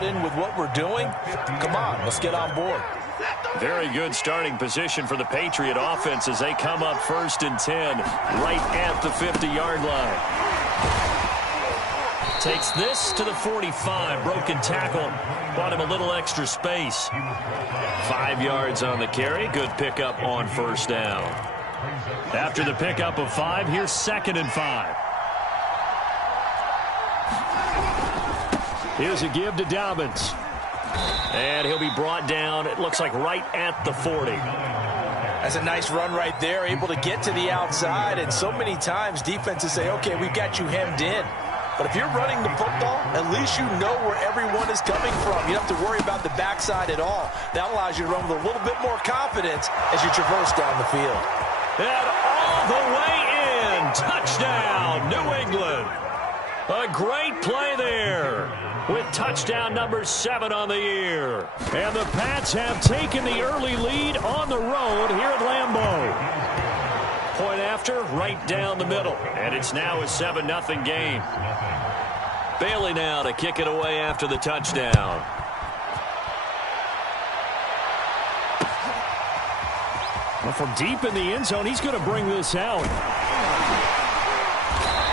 bought in with what we're doing, come on, let's get on board. Very good starting position for the Patriot offense as they come up 1st and 10 right at the 50-yard line. Takes this to the 45. Broken tackle. Bought him a little extra space. 5 yards on the carry. Good pickup on 1st down. After the pickup of 5, here's 2nd and 5. Here's a give to Dobbins. And he'll be brought down, it looks like, right at the 40. That's a nice run right there, able to get to the outside. And so many times defenses say, okay, we've got you hemmed in. But if you're running the football, at least you know where everyone is coming from. You don't have to worry about the backside at all. That allows you to run with a little bit more confidence as you traverse down the field. And all the way in. Touchdown, New England. A great play there with touchdown number 7 on the year. And the Pats have taken the early lead on the road here at Lambeau. Point after, right down the middle. And it's now a 7-0 game. Bailey now to kick it away after the touchdown. Well, from deep in the end zone, he's going to bring this out.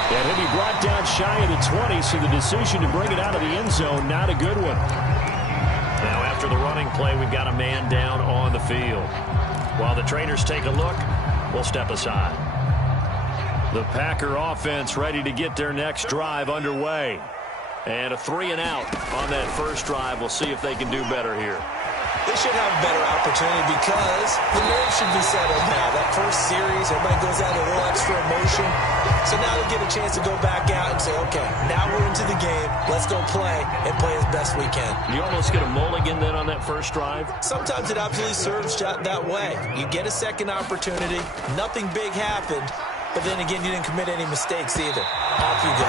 And he'll be brought down shy of the 20, so the decision to bring it out of the end zone, not a good one. Now after the running play, we've got a man down on the field. While the trainers take a look, we'll step aside. The Packer offense ready to get their next drive underway. And a 3 and out on that first drive. We'll see if they can do better here. They should have a better opportunity because the nerves should be settled now. That first series, everybody goes out a little extra emotion. So now they get a chance to go back out and say, okay, now we're into the game. Let's go play and play as best we can. You almost get a mulligan then on that first drive? Sometimes it absolutely serves that way. You get a second opportunity. Nothing big happened. But then again, you didn't commit any mistakes either. Off you go.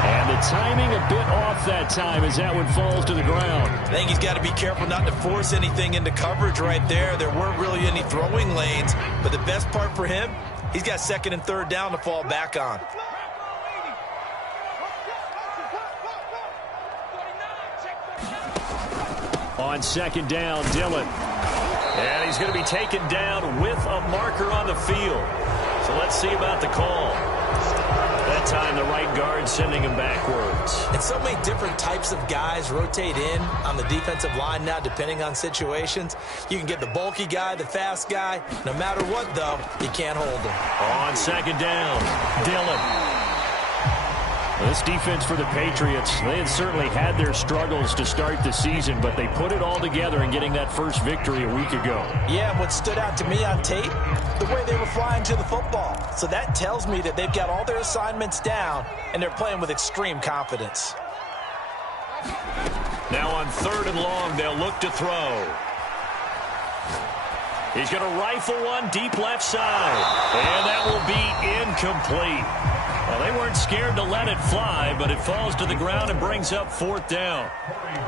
And the timing a bit off that time as that one falls to the ground. I think he's got to be careful not to force anything into coverage right there. There weren't really any throwing lanes. But the best part for him, he's got 2nd and 3rd down to fall back on. On 2nd down, Dillon. And he's going to be taken down with a marker on the field. So let's see about the call. That time the right guard sending him backwards. And so many different types of guys rotate in on the defensive line now depending on situations. You can get the bulky guy, the fast guy. No matter what, though, you can't hold him. On 2nd down, Dillon. This defense for the Patriots, they had certainly had their struggles to start the season, but they put it all together in getting that first victory a week ago. Yeah, what stood out to me on tape, the way they were flying to the football. So that tells me that they've got all their assignments down, and they're playing with extreme confidence. Now on 3rd and long, they'll look to throw. He's going to rifle one deep left side, and that will be incomplete. Well, they weren't scared to let it fly, but it falls to the ground and brings up 4th down.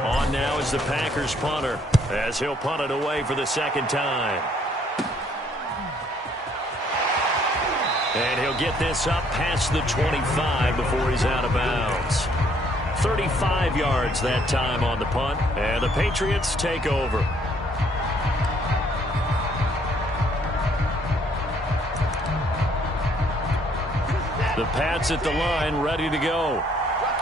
On now is the Packers punter, as he'll punt it away for the 2nd time. And he'll get this up past the 25 before he's out of bounds. 35 yards that time on the punt, and the Patriots take over. The Pats at the line, ready to go.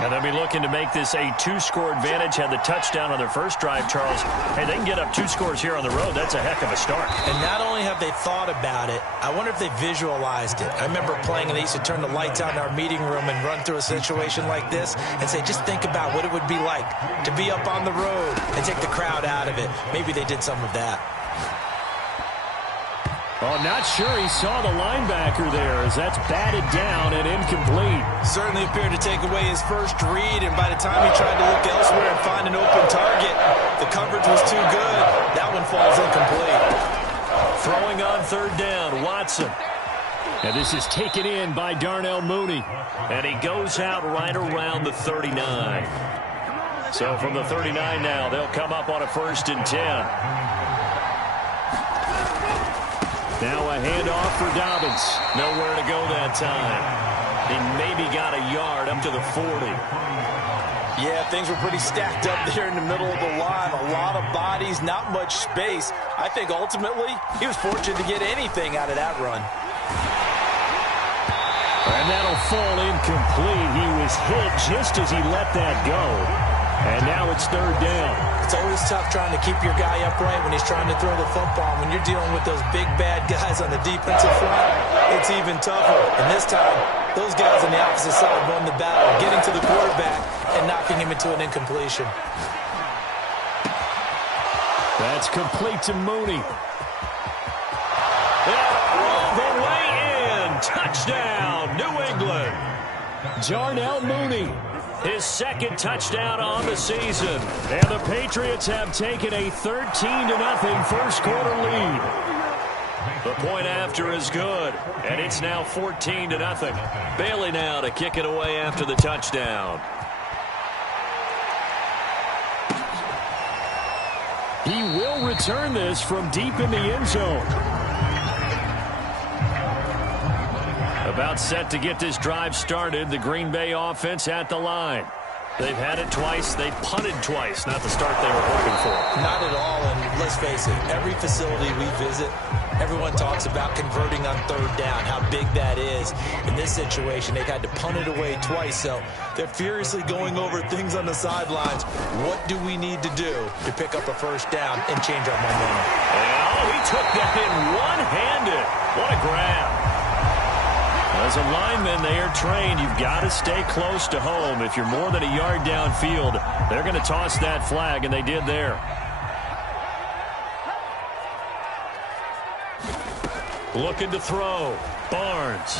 And they'll be looking to make this a 2-score advantage. Had the touchdown on their first drive, Charles. Hey, they can get up 2 scores here on the road. That's a heck of a start. And not only have they thought about it, I wonder if they visualized it. I remember playing, and they used to turn the lights on in our meeting room and run through a situation like this and say, just think about what it would be like to be up on the road and take the crowd out of it. Maybe they did some of that. Oh, not sure he saw the linebacker there as that's batted down and incomplete. Certainly appeared to take away his first read, and by the time he tried to look elsewhere and find an open target, the coverage was too good. That one falls incomplete. Throwing on 3rd down, Watson. And this is taken in by Darnell Mooney. And he goes out right around the 39. So from the 39 now, they'll come up on a 1st and 10. Now a handoff for Dobbins. Nowhere to go that time. He maybe got a yard up to the 40. Yeah, things were pretty stacked up there in the middle of the line. A lot of bodies, not much space. I think ultimately he was fortunate to get anything out of that run. And that'll fall incomplete. He was hit just as he let that go. And now it's third down. It's always tough trying to keep your guy upright when he's trying to throw the football. When you're dealing with those big, bad guys on the defensive front, it's even tougher. And this time, those guys on the opposite side won the battle, getting to the quarterback and knocking him into an incompletion. That's complete to Mooney. And all the way in. Touchdown, New England. Darnell Mooney. His second touchdown on the season. And the Patriots have taken a 13-0 first quarter lead. The point after is good. And it's now 14-0. Bailey now to kick it away after the touchdown. He will return this from deep in the end zone. About set to get this drive started. The Green Bay offense at the line. They've had it twice. They've punted twice. Not the start they were hoping for. Not at all, and let's face it, every facility we visit, everyone talks about converting on third down, how big that is. In this situation, they've had to punt it away twice, so they're furiously going over things on the sidelines. What do we need to do to pick up a first down and change our momentum? Oh, he took that in one-handed. What a grab. As a lineman, they are trained. You've got to stay close to home. If you're more than a yard downfield, they're going to toss that flag, and they did there. Looking to throw. Barnes.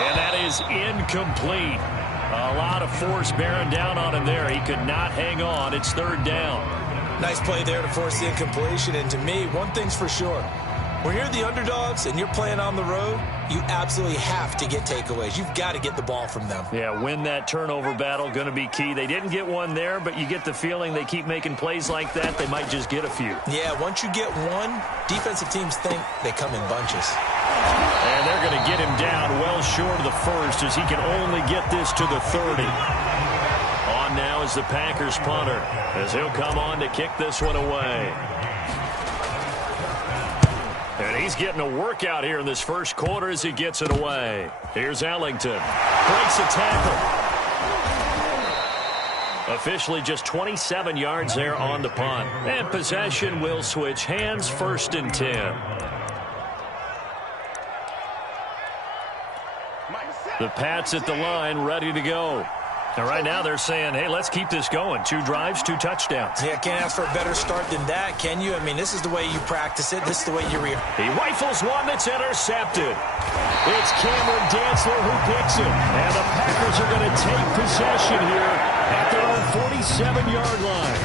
And that is incomplete. A lot of force bearing down on him there. He could not hang on. It's third down. Nice play there to force the incompletion. And to me, one thing's for sure. When you're the underdogs and you're playing on the road, you absolutely have to get takeaways. You've got to get the ball from them. Yeah, win that turnover battle, going to be key. They didn't get one there, but you get the feeling they keep making plays like that, they might just get a few. Yeah, once you get one, defensive teams think they come in bunches. And they're going to get him down well short of the first as he can only get this to the 30. On now is the Packers punter as he'll come on to kick this one away. And he's getting a workout here in this first quarter as he gets it away. Here's Ellington. Breaks a tackle. Officially just 27 yards there on the punt. And possession will switch hands, 1st and 10. The Pats at the line ready to go. And right now they're saying, hey, let's keep this going. 2 drives, 2 touchdowns. Yeah, can't ask for a better start than that, can you? I mean, this is the way you practice it. This is the way you He rifles one that's intercepted. It's Cameron Dantzler who picks it. And the Packers are going to take possession here at their own 47-yard line.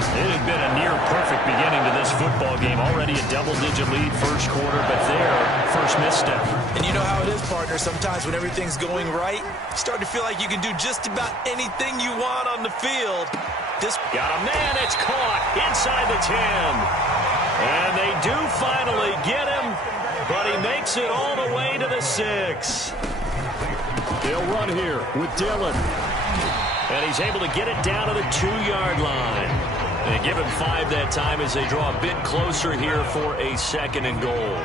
It had been a near-perfect beginning to this football game. Already a double-digit lead first quarter, but their first misstep. And you know how it is, partner. Sometimes when everything's going right, you start to feel like you can do just about anything you want on the field. Got a man. It's caught inside the 10. And they do finally get him, but he makes it all the way to the 6. They'll run here with Dillon. And he's able to get it down to the 2-yard line. They give him 5 that time as they draw a bit closer here for a 2nd and goal.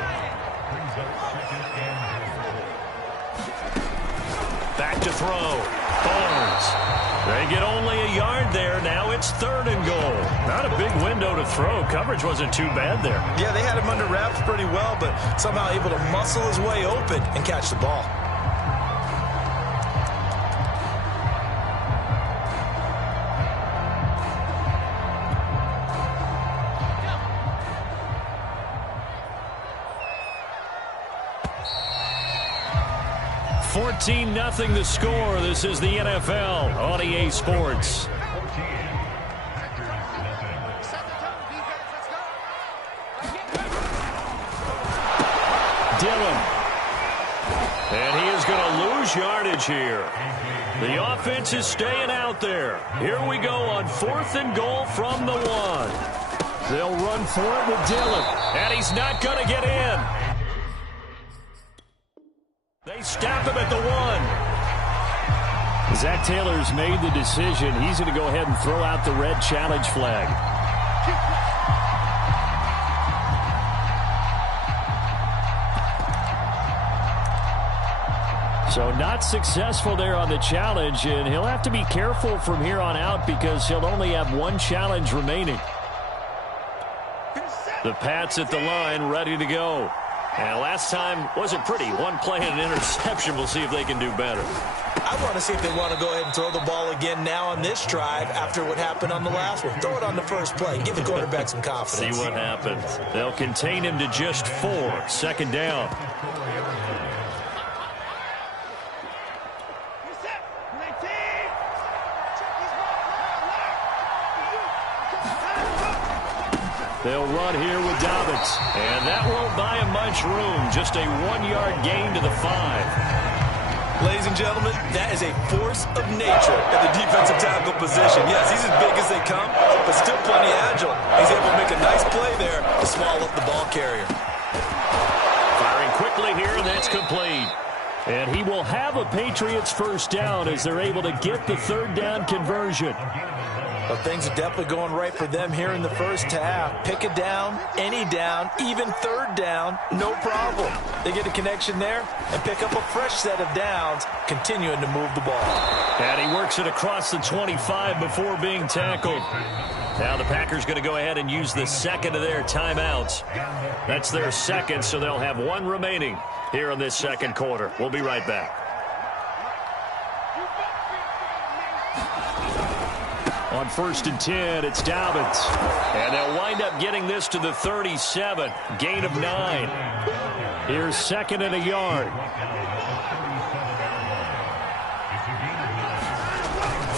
Back to throw. Barnes. They get only a yard there. Now it's 3rd and goal. Not a big window to throw. Coverage wasn't too bad there. Yeah, they had him under wraps pretty well, but somehow able to muscle his way open and catch the ball. Nothing the score. This is the NFL on EA Sports. Dillon. And he is going to lose yardage here. The offense is staying out there. Here we go on 4th and goal from the 1. They'll run for it with Dillon. And he's not going to get in. They stop him at the 1. Zach Taylor's made the decision. He's going to go ahead and throw out the red challenge flag. So not successful there on the challenge, and he'll have to be careful from here on out because he'll only have one challenge remaining. The Pats at the line, ready to go. And last time wasn't pretty. One play and an interception. We'll see if they can do better. I want to see if they want to go ahead and throw the ball again now on this drive after what happened on the last one. Throw it on the first play. Give the quarterback some confidence. See what happens. They'll contain him to just 4. Second down. They'll run here with Dobbins. And that won't buy him much room. Just a 1-yard gain to the 5. Ladies and gentlemen, that is a force of nature at the defensive tackle position. Yes, he's as big as they come, but still plenty agile. He's able to make a nice play there to small up the ball carrier. Firing quickly here, and that's complete. And he will have a Patriots first down as they're able to get the third down conversion. Well, things are definitely going right for them here in the first half. Pick a down, any down, even third down, no problem. They get a connection there and pick up a fresh set of downs, continuing to move the ball. And he works it across the 25 before being tackled. Now the Packers going to go ahead and use the second of their timeouts. That's their second, so they'll have one remaining here in this second quarter. We'll be right back. On 1st and 10, it's Dobbins. And they'll wind up getting this to the 37. Gain of 9. Here's 2nd and a yard.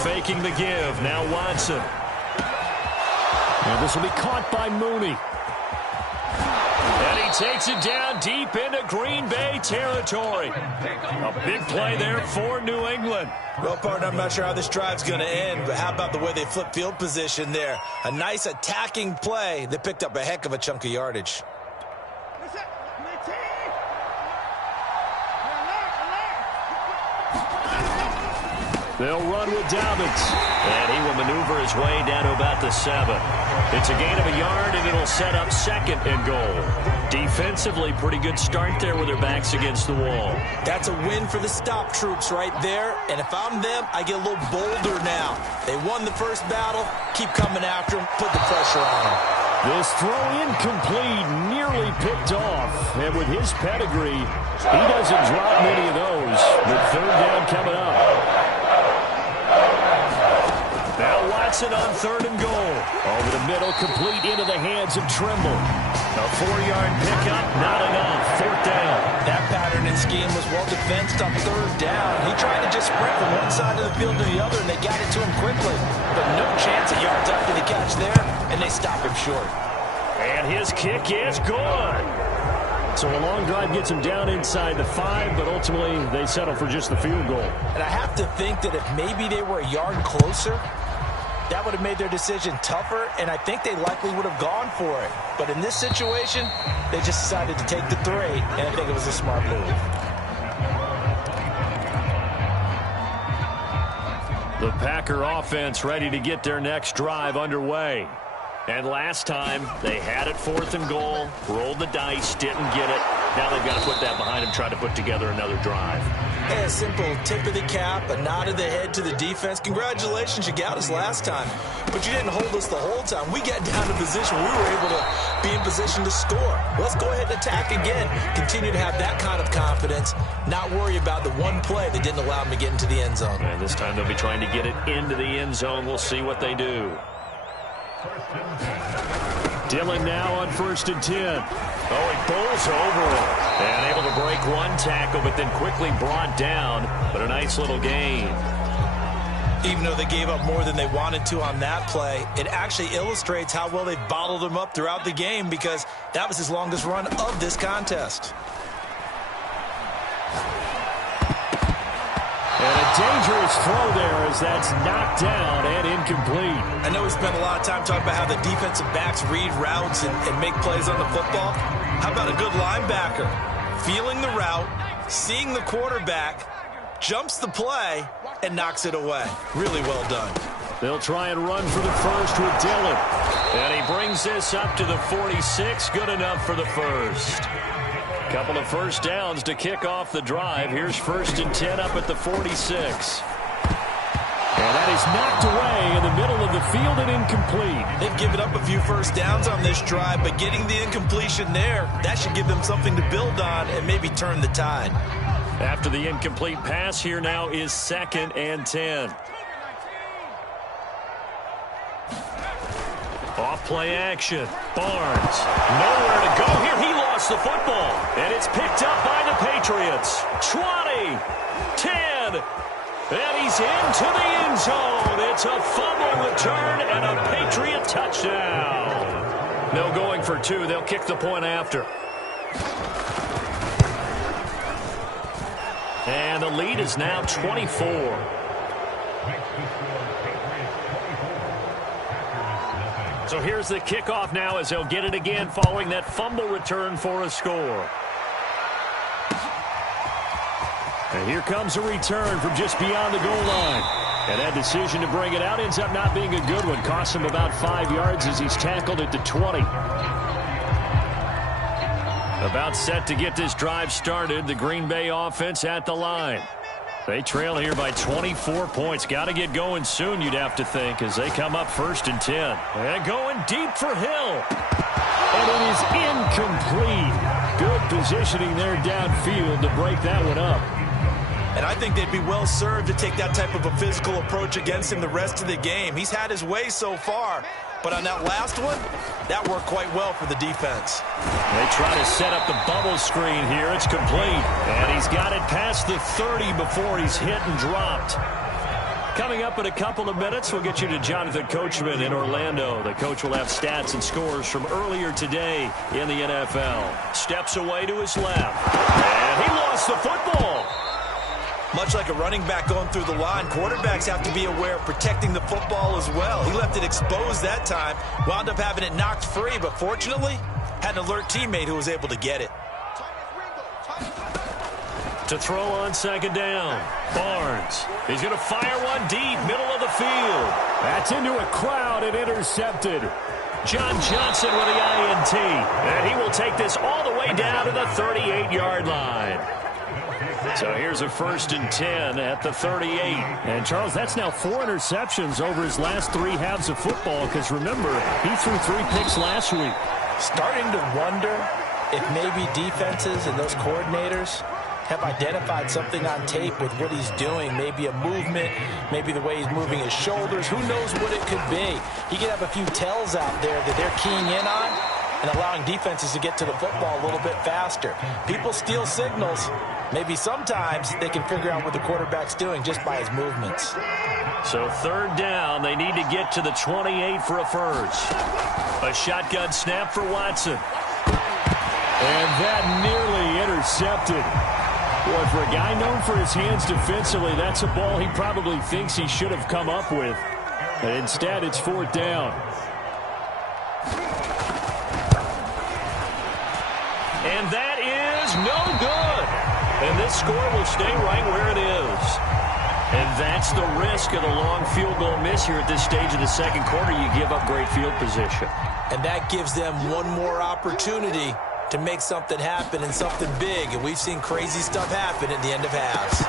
Faking the give. Now Watson. And this will be caught by Mooney. And he takes it down deep into Green Bay territory. A big play there for New England. Well, partner, I'm not sure how this drive's going to end, but how about the way they flip field position there? A nice attacking play that picked up a heck of a chunk of yardage. They'll run with Dobbins. And he will maneuver his way down to about the 7. It's a gain of a yard, and it'll set up 2nd and goal. Defensively, pretty good start there with their backs against the wall. That's a win for the stop troops right there. And if I'm them, I get a little bolder now. They won the first battle. Keep coming after them. Put the pressure on them. This throw incomplete, nearly picked off. And with his pedigree, he doesn't drop many of those. With third down coming up. Now Watson on 3rd and goal. Over the middle, complete into the hands of Trimble. A 4-yard pickup, not enough. 4th down. That pattern and scheme was well defensed on 3rd down. He tried to just sprint from one side of the field to the other, and they got it to him quickly. But no chance of yards after the catch there, and they stop him short. And his kick is good. So a long drive gets him down inside the 5, but ultimately they settle for just the field goal. And I have to think that if maybe they were a yard closer, that would have made their decision tougher, and I think they likely would have gone for it. But in this situation, they just decided to take the 3, and I think it was a smart move. The Packer offense ready to get their next drive underway. And last time, they had it 4th and goal, rolled the dice, didn't get it. Now they've got to put that behind them, try to put together another drive. Hey, a simple tip of the cap, a nod of the head to the defense. Congratulations, you got us last time. But you didn't hold us the whole time. We got down to position. We were able to be in position to score. Let's go ahead and attack again. Continue to have that kind of confidence. Not worry about the one play that didn't allow them to get into the end zone. And this time they'll be trying to get it into the end zone. We'll see what they do. Dillon now on 1st and 10. Oh, he pulls over him. And able to break one tackle, but then quickly brought down. But a nice little gain. Even though they gave up more than they wanted to on that play, it actually illustrates how well they've bottled him up throughout the game, because that was his longest run of this contest. And a dangerous throw there as that's knocked down and incomplete. I know we spent a lot of time talking about how the defensive backs read routes and make plays on the football. How about a good linebacker? Feeling the route, seeing the quarterback, jumps the play, and knocks it away. Really well done. They'll try and run for the first with Dillon. And he brings this up to the 46. Good enough for the first. Couple of first downs to kick off the drive. Here's 1st and 10 up at the 46. And that is knocked away in the middle of the field and incomplete. They've given up a few first downs on this drive, but getting the incompletion there, that should give them something to build on and maybe turn the tide. After the incomplete pass, here now is 2nd and 10. Off play action. Barnes. Nowhere to go here. He lost the football. And it's picked up by the Patriots. 20. 10. And he's into the end zone. It's a fumble return and a Patriot touchdown. No going for 2. They'll kick the point after. And the lead is now 24. So here's the kickoff now as they'll get it again following that fumble return for a score. And here comes a return from just beyond the goal line. And that decision to bring it out ends up not being a good one. Costs him about 5 yards as he's tackled at the 20. About set to get this drive started. The Green Bay offense at the line. They trail here by 24 points. Got to get going soon, you'd have to think, as they come up 1st and 10. And going deep for Hill. And it is incomplete. Good positioning there downfield to break that one up. And I think they'd be well served to take that type of a physical approach against him the rest of the game. He's had his way so far. But on that last one, that worked quite well for the defense. They try to set up the bubble screen here. It's complete. And he's got it past the 30 before he's hit and dropped. Coming up in a couple of minutes, we'll get you to Jonathan Coachman in Orlando. The coach will have stats and scores from earlier today in the NFL. Steps away to his left. And he lost the football. Much like a running back going through the line, quarterbacks have to be aware of protecting the football as well. He left it exposed that time, wound up having it knocked free, but fortunately, had an alert teammate who was able to get it. To throw on 2nd down, Barnes. He's going to fire one deep, middle of the field. That's into a crowd and intercepted. John Johnson with the INT. And he will take this all the way down to the 38-yard line. So here's a 1st and 10 at the 38. And, Charles, that's now 4 interceptions over his last 3 halves of football because, remember, he threw 3 picks last week. Starting to wonder if maybe defenses and those coordinators have identified something on tape with what he's doing. Maybe a movement, maybe the way he's moving his shoulders. Who knows what it could be? He could have a few tells out there that they're keying in on and allowing defenses to get to the football a little bit faster. People steal signals. Maybe sometimes they can figure out what the quarterback's doing just by his movements. So 3rd down, they need to get to the 28 for a first. A shotgun snap for Watson. And that nearly intercepted. Boy, for a guy known for his hands defensively, that's a ball he probably thinks he should have come up with. But instead, it's 4th down. And that is no good. And this score will stay right where it is. And that's the risk of the long field goal miss here at this stage of the 2nd quarter. You give up great field position. And that gives them one more opportunity to make something happen and something big. And we've seen crazy stuff happen at the end of halves.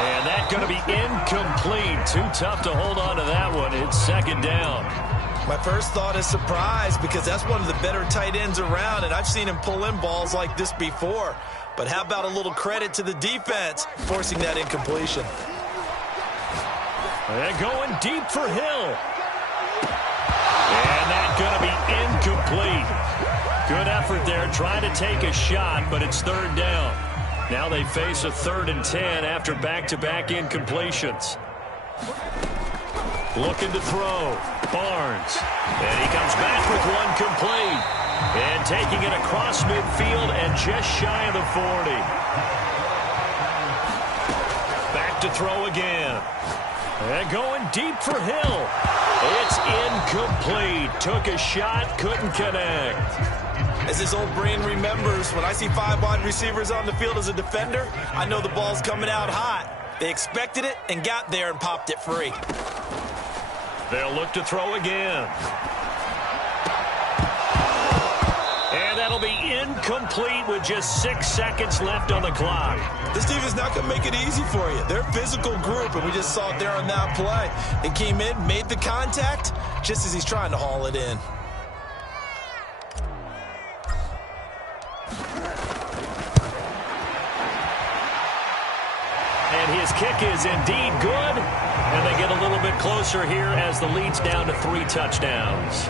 And that's going to be incomplete. Too tough to hold on to that one. It's 2nd down. My first thought is surprise because that's one of the better tight ends around, and I've seen him pull in balls like this before. But how about a little credit to the defense forcing that incompletion? And going deep for Hill. And that's going to be incomplete. Good effort there, trying to take a shot, but it's 3rd down. Now they face a 3rd and 10 after back-to-back incompletions. Looking to throw. Barnes. And he comes back with one complete. And taking it across midfield and just shy of the 40. Back to throw again. And going deep for Hill. It's incomplete. Took a shot, couldn't connect. As his old brain remembers, when I see 5 wide receivers on the field as a defender, I know the ball's coming out hot. They expected it and got there and popped it free. They'll look to throw again. And that'll be incomplete with just 6 seconds left on the clock. This defense not going to make it easy for you. They're a physical group, and we just saw it there on that play. They came in, made the contact, just as he's trying to haul it in. And his kick is indeed good. And they get a little bit closer here as the lead's down to 3 touchdowns.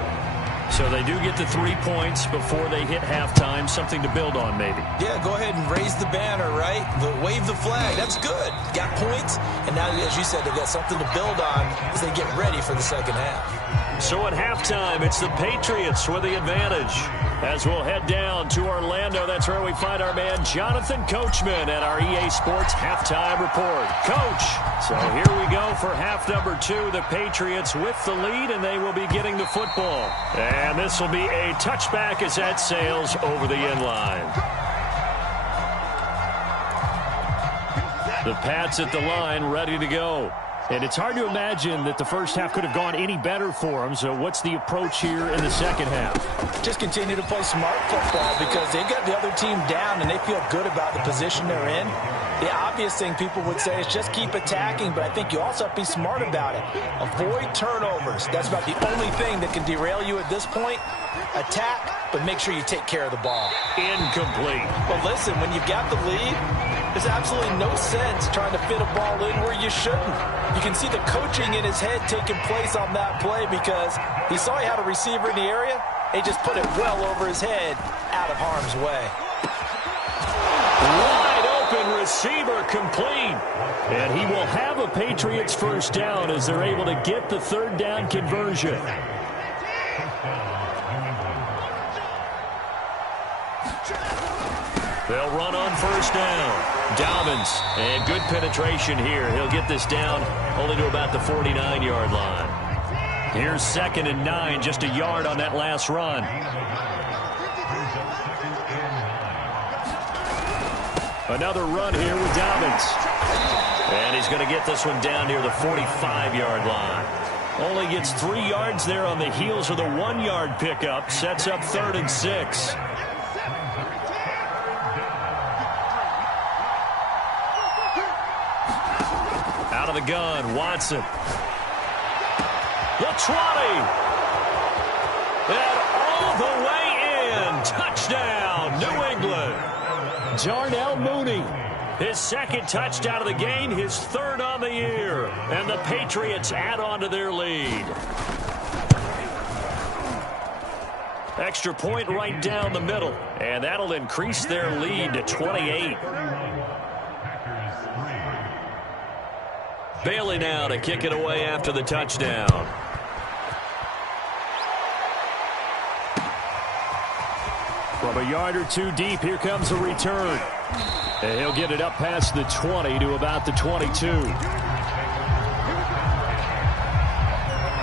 So they do get the 3 points before they hit halftime. Something to build on, maybe. Yeah, go ahead and raise the banner, right? Wave the flag. That's good. Got points. And now, as you said, they've got something to build on as they get ready for the second half. So at halftime, it's the Patriots with the advantage. As we'll head down to Orlando, that's where we find our man Jonathan Coachman at our EA Sports Halftime Report. Coach, so here we go for half number 2. The Patriots with the lead, and they will be getting the football. And this will be a touchback as that sails over the end line. The Pats at the line, ready to go. And it's hard to imagine that the first half could have gone any better for them. So what's the approach here in the second half? Just continue to play smart football because they got the other team down and they feel good about the position they're in. The obvious thing people would say is just keep attacking, but I think you also have to be smart about it. Avoid turnovers. That's about the only thing that can derail you at this point. Attack, but make sure you take care of the ball. Incomplete. Well, listen, when you've got the lead, there's absolutely no sense trying to fit a ball in where you shouldn't. You can see the coaching in his head taking place on that play because he saw he had a receiver in the area. He just put it well over his head, out of harm's way. Wide open receiver complete. And he will have a Patriots first down as they're able to get the third down conversion. They'll run on first down. Dobbins, and good penetration here. He'll get this down only to about the 49-yard line. Here's 2nd and 9, just a yard on that last run. Another run here with Dobbins. And he's going to get this one down near the 45-yard line. Only gets 3 yards there on the heels of the 1-yard pickup. Sets up 3rd and 6. Out of the gun, Watson. The 20. And all the way in. Touchdown, New England. Darnell Mooney. His 2nd touchdown of the game, his 3rd on the year. And the Patriots add on to their lead. Extra point right down the middle. And that'll increase their lead to 28. Bailey now to kick it away after the touchdown. From a yard or 2 deep, here comes a return. And he'll get it up past the 20 to about the 22.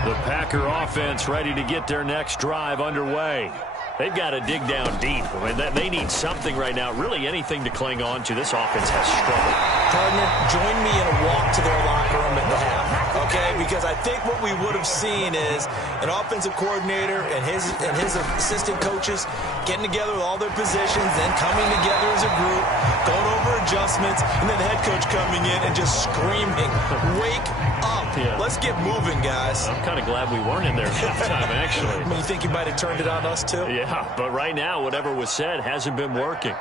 The Packer offense ready to get their next drive underway. They've got to dig down deep. I mean, they need something right now, really anything to cling on to. This offense has struggled. Partner, join me in a walk to their locker room at the half, okay? Because I think what we would have seen is an offensive coordinator and his assistant coaches getting together with all their positions, then coming together as a group, going over adjustments, and then the head coach coming in and just screaming, wake up. Yeah. Let's get moving, guys. I'm kind of glad we weren't in there at halftime, actually. I mean, you think you might have turned it on us, too? Yeah, but right now, whatever was said hasn't been working.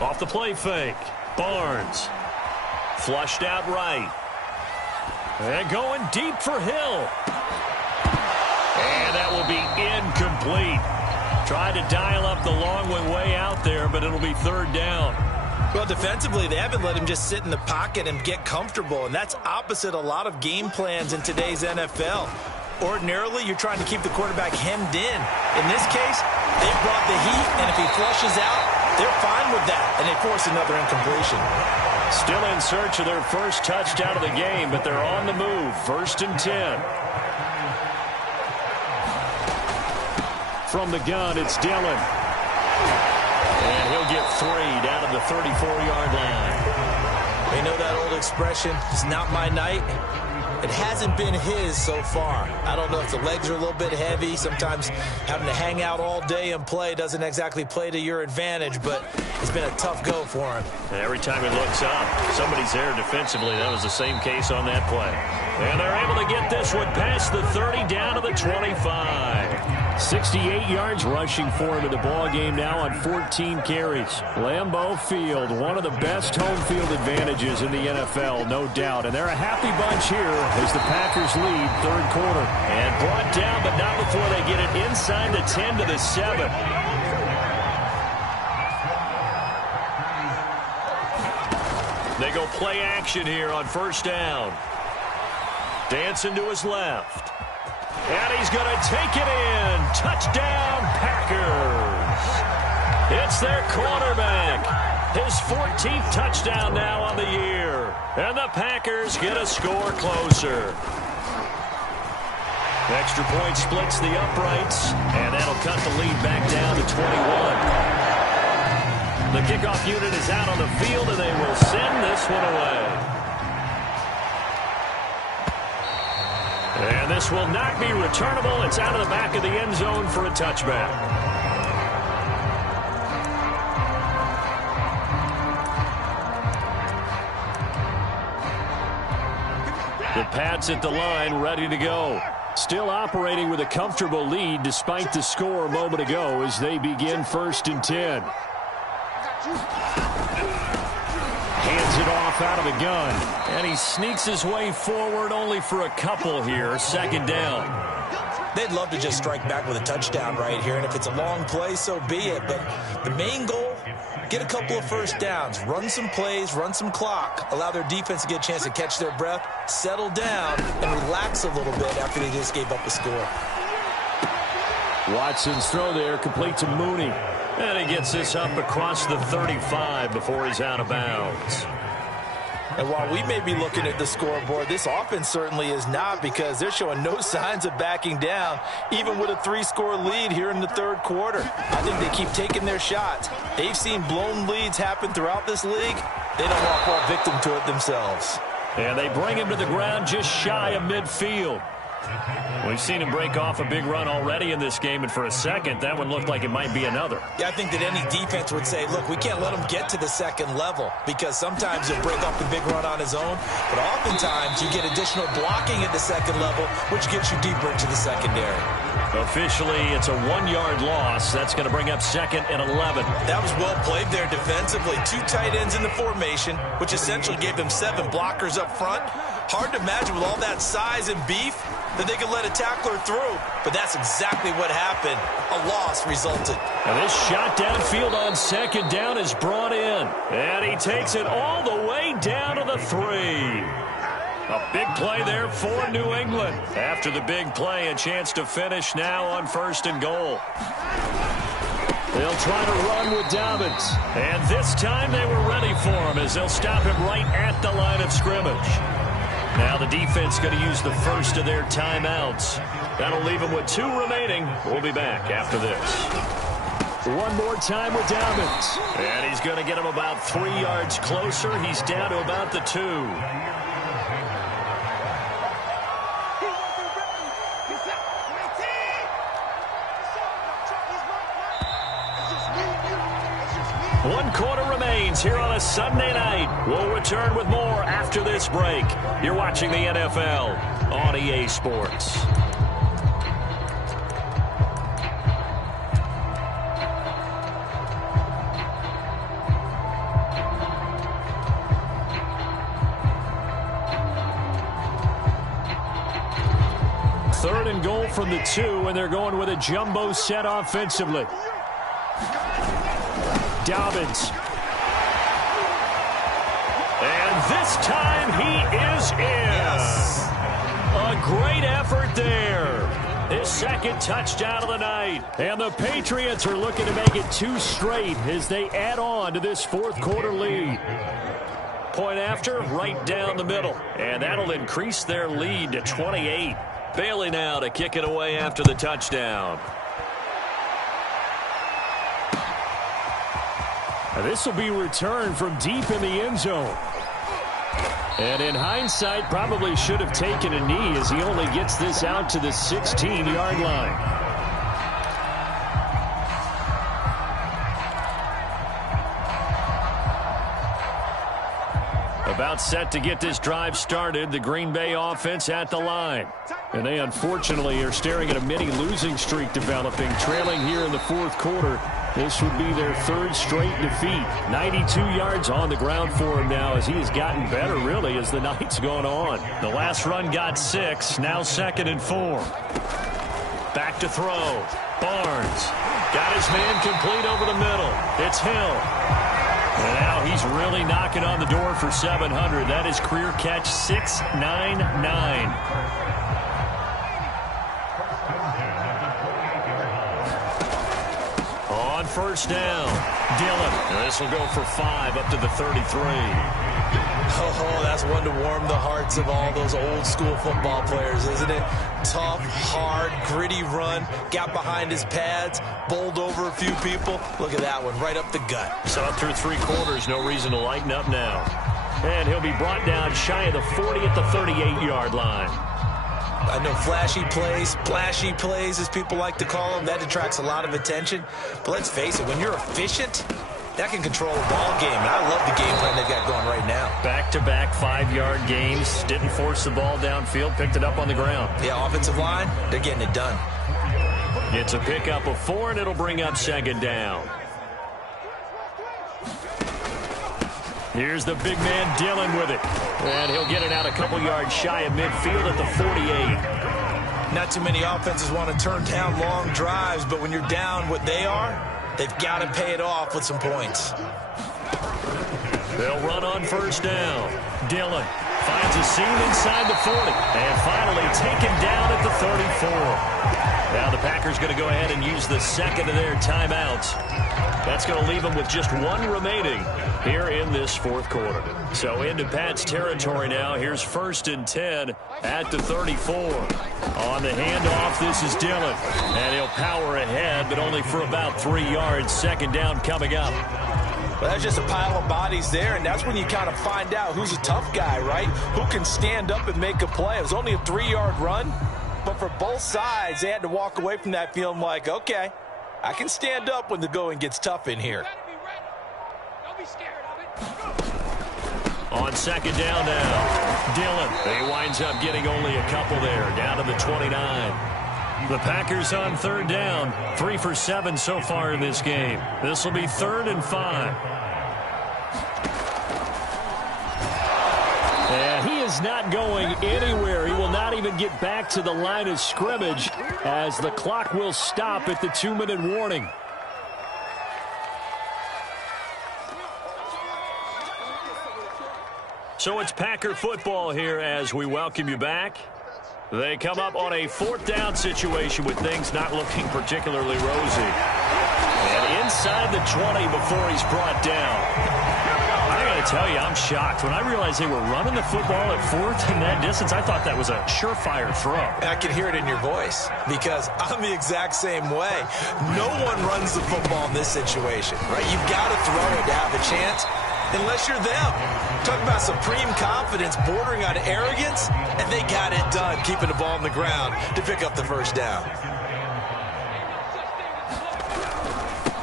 Off the play fake. Barnes. Flushed out right. And going deep for Hill. And that will be incomplete. Tried to dial up the long way out there, but it'll be 3rd down. Well, defensively, they haven't let him just sit in the pocket and get comfortable, and that's opposite a lot of game plans in today's NFL. Ordinarily, you're trying to keep the quarterback hemmed in. In this case, they brought the heat, and if he flushes out, they're fine with that, and they force another incompletion. Still in search of their first touchdown of the game, but they're on the move. 1st and 10. From the gun, it's Dillon. And he'll get down to the 34-yard line. You know that old expression, it's not my night? It hasn't been his so far. I don't know if the legs are a little bit heavy. Sometimes having to hang out all day and play doesn't exactly play to your advantage, but it's been a tough go for him. And every time he looks up, somebody's there defensively. That was the same case on that play. And they're able to get this one past the 30 down to the 25. 68 yards rushing for him in the ball game now on 14 carries. Lambeau Field, one of the best home field advantages in the NFL, no doubt. And they're a happy bunch here as the Packers lead third quarter. And brought down, but not before they get it inside the 10 to the 7. They go play action here on first down. Dancing to his left. And he's going to take it in. Touchdown, Packers. It's their quarterback. His 14th touchdown now on the year. And the Packers get a score closer. Extra point splits the uprights. And that'll cut the lead back down to 21. The kickoff unit is out on the field, and they will send this one away. And this will not be returnable. It's out of the back of the end zone for a touchback. The Pats at the line, ready to go. Still operating with a comfortable lead despite the score a moment ago as they begin 1st and 10. Hands it off out of the gun. And he sneaks his way forward only for a couple here. 2nd down. They'd love to just strike back with a touchdown right here. And if it's a long play, so be it. But the main goal, get a couple of first downs. Run some plays, run some clock. Allow their defense to get a chance to catch their breath, settle down, and relax a little bit after they just gave up a score. Watson's throw there complete to Mooney. And he gets this up across the 35 before he's out of bounds. And while we may be looking at the scoreboard, this offense certainly is not, because they're showing no signs of backing down, even with a 3-score lead here in the third quarter. I think they keep taking their shots. They've seen blown leads happen throughout this league. They don't want to fall victim to it themselves. And they bring him to the ground just shy of midfield. We've seen him break off a big run already in this game, and for a second, that one looked like it might be another. Yeah, I think that any defense would say, look, we can't let him get to the second level, because sometimes he'll break off the big run on his own, but oftentimes you get additional blocking at the second level, which gets you deeper into the secondary. Officially, it's a 1-yard loss. That's going to bring up 2nd and 11. That was well played there defensively. 2 tight ends in the formation, which essentially gave them 7 blockers up front. Hard to imagine with all that size and beef that they could let a tackler through, but that's exactly what happened. A loss resulted. And this shot downfield on 2nd down is brought in, and he takes it all the way down to the 3. A big play there for New England. After the big play, a chance to finish now on 1st and goal. They'll try to run with Dobbins. And this time they were ready for him as they'll stop him right at the line of scrimmage. Now the defense going to use the first of their timeouts. That'll leave them with 2 remaining. We'll be back after this. One more time with Dobbins. And he's going to get him about 3 yards closer. He's down to about the 2. One quarter remains here on a Sunday night. We'll return with more after this break. You're watching the NFL on EA Sports. Third and goal from the 2, and they're going with a jumbo set offensively. Dobbins. And this time he is in. Yes. A great effort there. His 2nd touchdown of the night. And the Patriots are looking to make it 2 straight as they add on to this 4th quarter lead. Point after, right down the middle. And that'll increase their lead to 28. Bailey now to kick it away after the touchdown. This will be returned from deep in the end zone. And in hindsight, probably should have taken a knee as he only gets this out to the 16-yard line. About set to get this drive started, the Green Bay offense at the line. And they unfortunately are staring at a mini losing streak developing, trailing here in the fourth quarter. This would be their third straight defeat. 92 yards on the ground for him now as he has gotten better, really, as the night's gone on. The last run got 6, now 2nd and 4. Back to throw. Barnes got his man complete over the middle. It's Hill. And now he's really knocking on the door for 700. That is career catch 699. On first down, Dillon. And this will go for 5 up to the 33. Oh, that's one to warm the hearts of all those old school football players, isn't it? Tough, hard, gritty run. Got behind his pads, bowled over a few people. Look at that one, right up the gut. So through 3 quarters, no reason to lighten up now. And he'll be brought down shy of the 40 at the 38-yard line. I know flashy plays, splashy plays, as people like to call them, that attracts a lot of attention. But let's face it, when you're efficient, that can control a ball game, and I love the game plan they've got going right now. Back-to-back 5-yard games. Didn't force the ball downfield. Picked it up on the ground. Yeah, offensive line, they're getting it done. It's a pickup of 4, and it'll bring up 2nd down. Here's the big man Dillon with it. And he'll get it out a couple yards shy of midfield at the 48. Not too many offenses want to turn down long drives, but when you're down what they are, they've got to pay it off with some points. They'll run on first down. Dillon finds a seam inside the 40. And finally taken down at the 34. Now the Packers going to go ahead and use the second of their timeouts. That's going to leave them with just 1 remaining here in this fourth quarter. So into Pat's territory now. Here's 1st and 10 at the 34. On the handoff, this is Dillon. And he'll power ahead, but only for about 3 yards. 2nd down coming up. Well, that's just a pile of bodies there, and that's when you kind of find out who's a tough guy, right? Who can stand up and make a play. It was only a 3-yard run, but for both sides, they had to walk away from that feeling like, okay, I can stand up when the going gets tough in here. Don't be scared of it. On 2nd down now, Dillon. He winds up getting only a couple there, down to the 29. The Packers on 3rd down, 3 for 7 so far in this game. This will be 3rd and 5. And he is not going anywhere. He will not even get back to the line of scrimmage as the clock will stop at the 2-minute warning. So it's Packer football here as we welcome you back. They come up on a 4th down situation with things not looking particularly rosy. And inside the 20 before he's brought down. I got to tell you, I'm shocked. When I realized they were running the football at 4th in that distance, I thought that was a surefire throw. I can hear it in your voice because I'm the exact same way. No one runs the football in this situation, right? You've got to throw it to have a chance unless you're them. Talk about supreme confidence bordering on arrogance, and they got it done, keeping the ball on the ground to pick up the 1st down.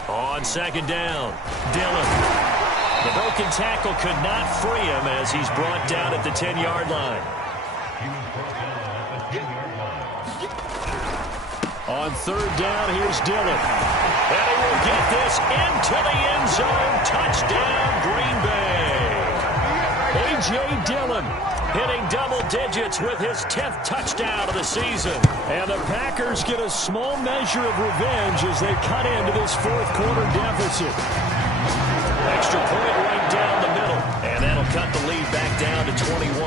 On 2nd down, Dillon. The broken tackle could not free him as he's brought down at the 10-yard line. On 3rd down, here's Dillon. And he will get this into the end zone. Touchdown, Green Bay. A.J. Dillon hitting double digits with his 10th touchdown of the season. And the Packers get a small measure of revenge as they cut into this fourth quarter deficit. Extra point right down the middle. And that'll cut the lead back down to 21.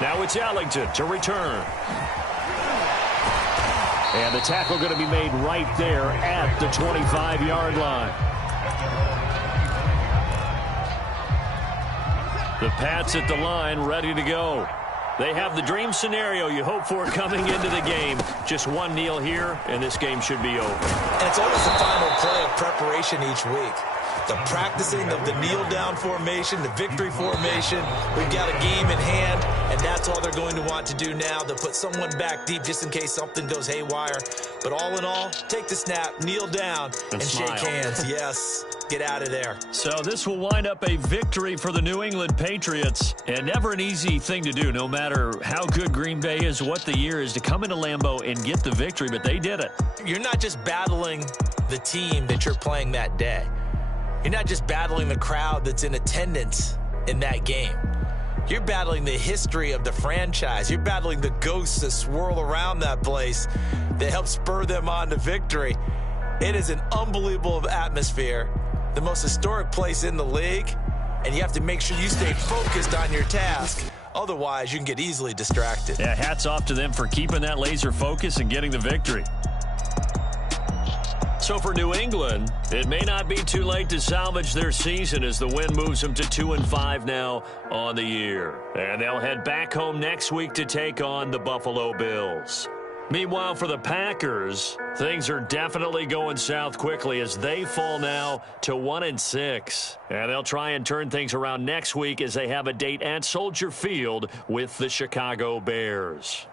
Now it's Ellington to return. And the tackle going to be made right there at the 25-yard line. The Pats at the line, ready to go. They have the dream scenario you hope for coming into the game. Just one kneel here, and this game should be over. And it's always the final play of preparation each week. The practicing of the kneel-down formation, the victory formation. We've got a game in hand, and that's all they're going to want to do now, to put someone back deep just in case something goes haywire. But all in all, take the snap, kneel down, and shake hands. Yes, get out of there. So this will wind up a victory for the New England Patriots. And never an easy thing to do, no matter how good Green Bay is, what the year is, to come into Lambeau and get the victory. But they did it. You're not just battling the team that you're playing that day. You're not just battling the crowd that's in attendance in that game. You're battling the history of the franchise. You're battling the ghosts that swirl around that place that help spur them on to victory. It is an unbelievable atmosphere, the most historic place in the league, and you have to make sure you stay focused on your task. Otherwise, you can get easily distracted. Yeah, hats off to them for keeping that laser focus and getting the victory. So for New England, it may not be too late to salvage their season as the win moves them to 2-5 now on the year. And they'll head back home next week to take on the Buffalo Bills. Meanwhile, for the Packers, things are definitely going south quickly as they fall now to 1-6. And they'll try and turn things around next week as they have a date at Soldier Field with the Chicago Bears.